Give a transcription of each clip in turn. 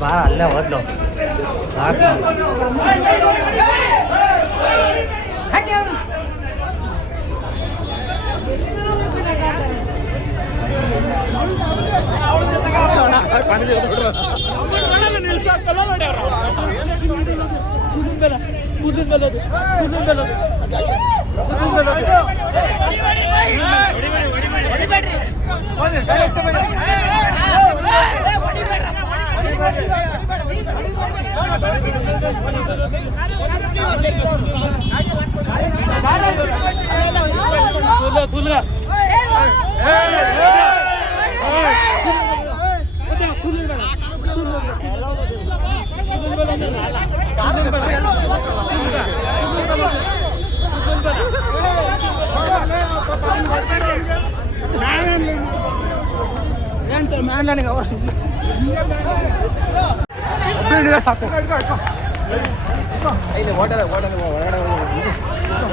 ಬಾರ ಅಲ್ಲೇ ಹೋದ್ಲು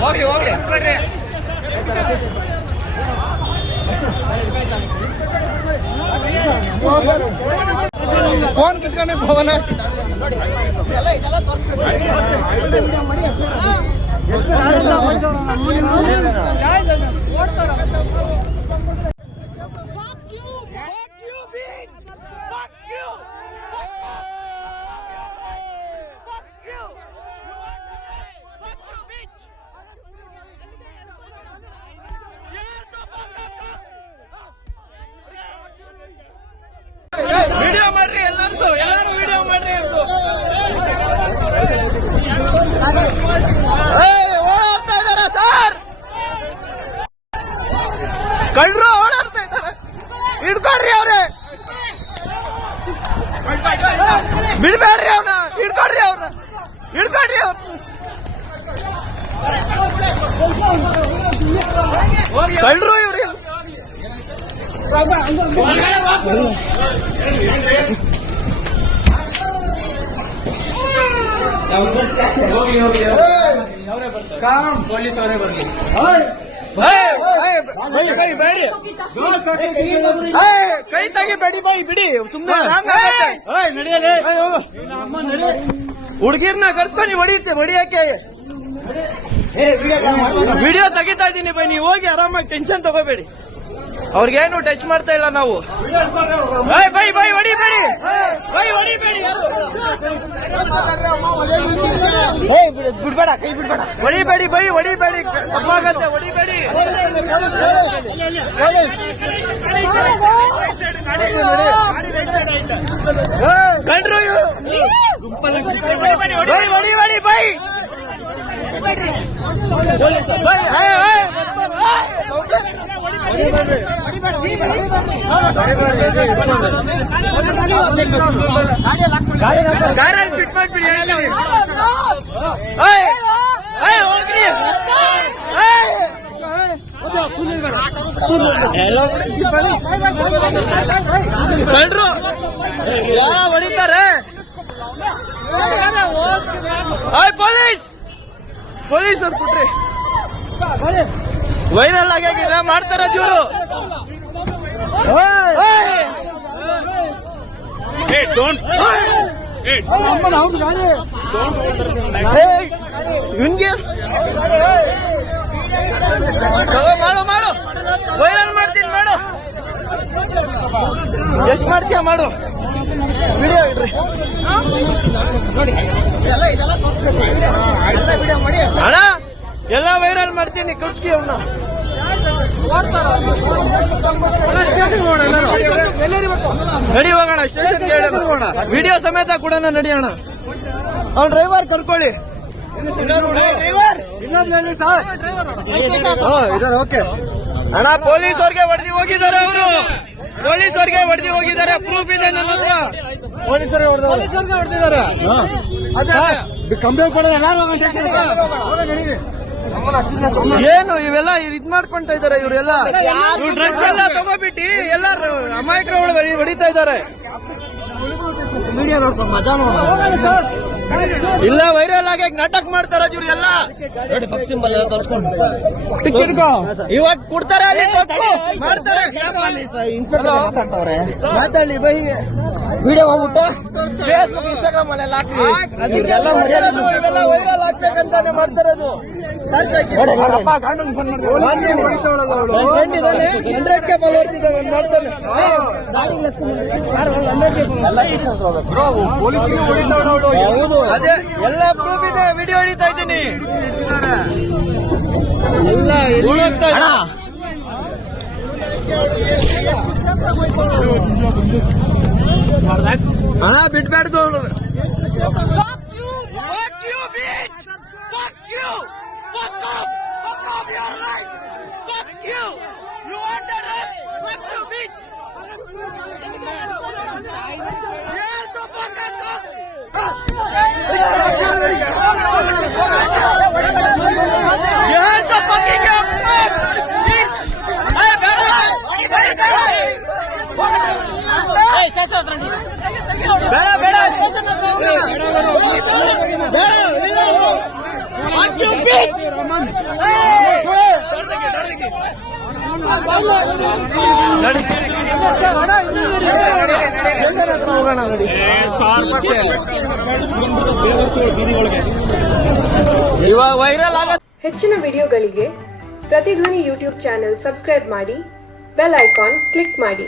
ಹೋಗ್ಲಿ ಹೋಗ್ಲಿ ಫೋನ್ ಕಿತ್ಕೊಂಡೆ ಭವನ ವಿಡಿಯೋ ಮಾಡ್ರಿ ಎಲ್ಲರೂ ವಿಡಿಯೋ ಮಾಡ್ರಿ ಅಂತ ಓಡಾಡ್ತಾ ಇದಾರ ಸರ್, ಕಳ್ಳರು ಓಡಾಡ್ತಾ ಇದಾರೆ, ಹಿಡ್ಕೊಡ್ರಿ ಅವ್ರೆ, ಬಿಡ್ಬೇಡ್ರಿ ಅವ್ನ, ಹಿಡ್ಕೊಡ್ರಿ ಅವ್ರ, ಹಿಡ್ಕೊಡ್ರಿ ಅವ್ರ. ಕಳ್ಳರು ಇವ್ರಿ ಪೊಲೀಸ್ ಅವರೇ ಬರ್ಲಿ. ಕೈ ತೆಗಿಬೇಡಿ ಬೈ, ಬಿಡಿ ಸುಮ್ಮನೆ ಹುಡುಗಿರ್ನ ಕರ್ಕೊಂಡು ಹೊಡಿಯಕ್ಕೆ ವಿಡಿಯೋ ತೆಗಿತಾ ಇದ್ದೀನಿ ಬೈ, ನೀವು ಹೋಗಿ ಆರಾಮಾಗಿ ಟೆನ್ಷನ್ ತಗೋಬೇಡಿ. ಅವ್ರಿಗೇನು ಟಚ್ ಮಾಡ್ತಾ ಇಲ್ಲ ನಾವು. ಬೈ ಬೈ ಹೊಡಿಬೇಡಿ, ಬೈ ಹೊಡಿಬೇಡಿ, ಬಿಡ್ಬೇಡ, ಕೈ ಬಿಡ್ಬೇಡ, ಹೊಡಿಬೇಡಿ ಬೈ, ಹೊಡಿಬೇಡಿ, ತಪ್ಪಾಗತ್ತೆ, ಹೊಡಿಬೇಡಿ. ಕಂಡ್ರು ಬೈ, ಹೊಡಿಬೇಡಿ ಬೈ, ಗಾಡಿಯಲ್ಲಿ ಫಿಟ್ ಮಾಡ್ಬಿಡಿ. ಕಳ್ರು ಹೊಡಿತಾರೆ. ಪೊಲೀಸ್ ಅವ್ರು ಕೊಟ್ರಿ ವೈರಲ್ ಆಗ್ಯಾಗಿರ ಮಾಡ್ತಾರ ಇವರು. ಇವನ್ಗೆ ಮಾಡು, ವೈರಲ್ ಮಾಡ್ತೀನಿ, ಮಾಡು, ಎಷ್ಟು ಮಾಡ್ತೀಯ ಮಾಡು, ವಿಡಿಯೋ ಇಡ್ರಿ ಅಣ್ಣ, ಎಲ್ಲ ವೈರಲ್ ಮಾಡ್ತೀನಿ, ಕುರ್ಸ್ಕಿ ಅವನ್ನ. ನಡಿ ಹೋಗೋಣ ಸ್ಟೇಷನ್, ವಿಡಿಯೋ ಸಮೇತ ಕೂಡ ನಡಿಯೋಣ. ಅವ್ನ ಡ್ರೈವರ್ ಕರ್ಕೊಳ್ಳಿ. ಓಕೆ ಅಣ್ಣ, ಪೊಲೀಸ್ ಅವ್ರಿಗೆ ಹೊಡೆದಿ ಹೋಗಿದ್ದಾರೆ, ಅವರು ಪೊಲೀಸ್ ಅವ್ರಿಗೆ ಹೊಡೆದಿ ಹೋಗಿದ್ದಾರೆ, ಪ್ರೂಫ್ ಇದೆ ನನ್ನ ಹತ್ರ. ಪೊಲೀಸರಿಗೆ ಹೊಡೆದಿದ್ದಾರೆ, ಕಂಪ್ಲೇಂಟ್ ಕೊಡೋಣ. ಏನು ಇವೆಲ್ಲ ಇದ್ ಮಾಡ್ಕೊಂತ ಇದಾರೆ ಇವರೆಲ್ಲ, ಡ್ರಗ್ಸ್ ಎಲ್ಲ ತಗೋಬಿಟ್ಟು ಎಲ್ಲಾರು ಅಮಾಯಕರು ಹೊಡಿತಾ ಇದ್ದಾರೆ. ಮೀಡಿಯಾ ನೋಡ್ಕೊಂಡು ಮಜಾ ಇಲ್ಲ ವೈರಲ್ ಆಗಿ ನಾಟಕ ಮಾಡ್ತಾರ ಇವ್ರೆಲ್ಲ ನೋಡಿ ಪಕ್ಷ ಸಿಂಬಲ್ ಎಲ್ಲ ತೋರಿಸ್ಕೊಂಡು ಇವಾಗ ಕೊಡ್ತಾರೆ ಅಲ್ಲಿ ಕೊಟ್ಟು ಮಾಡ್ತಾರೆ ಇನ್ಸ್ಪೆಕ್ಟರ್ ಮಾತಾಡ್ತಾವ್ರೆ. ಮಾತಾಡಿ ಬೈ ವಿಡಿಯೋ ಹೋಗ್ಬಿಟ್ಟು ಫೇಸ್ಬುಕ್ ಇನ್ಸ್ಟಾಗ್ರಾಮ್ ಅಲ್ಲೆಲ್ಲ ಹಾಕಿ ಇವೆಲ್ಲ ವೈರಲ್ ಆಗ್ಬೇಕಂತಾನೆ ಮಾಡ್ತಾರದು. ಮಾಡ್ತಾನೆ ಅದೇ ಎಲ್ಲ ಪ್ರೂಫ್ ಇದೆ. ವಿಡಿಯೋ ಹಿಡಿತಾ ಇದ್ದೀನಿ ಎಲ್ಲ ಹೋಗ್ತಾ ಹಣ ಬಿಟ್ಬೇಡ್ದು. ಬೇಡ ಬೇಡ ಇವಾಗ ವೈರಲ್ ಆಗ. ಹೆಚ್ಚಿನ ವಿಡಿಯೋಗಳಿಗೆ ಪ್ರತಿಧ್ವನಿ ಯೂಟ್ಯೂಬ್ ಚಾನೆಲ್ ಸಬ್ಸ್ಕ್ರೈಬ್ ಮಾಡಿ, ಬೆಲ್ ಐಕಾನ್ ಕ್ಲಿಕ್ ಮಾಡಿ.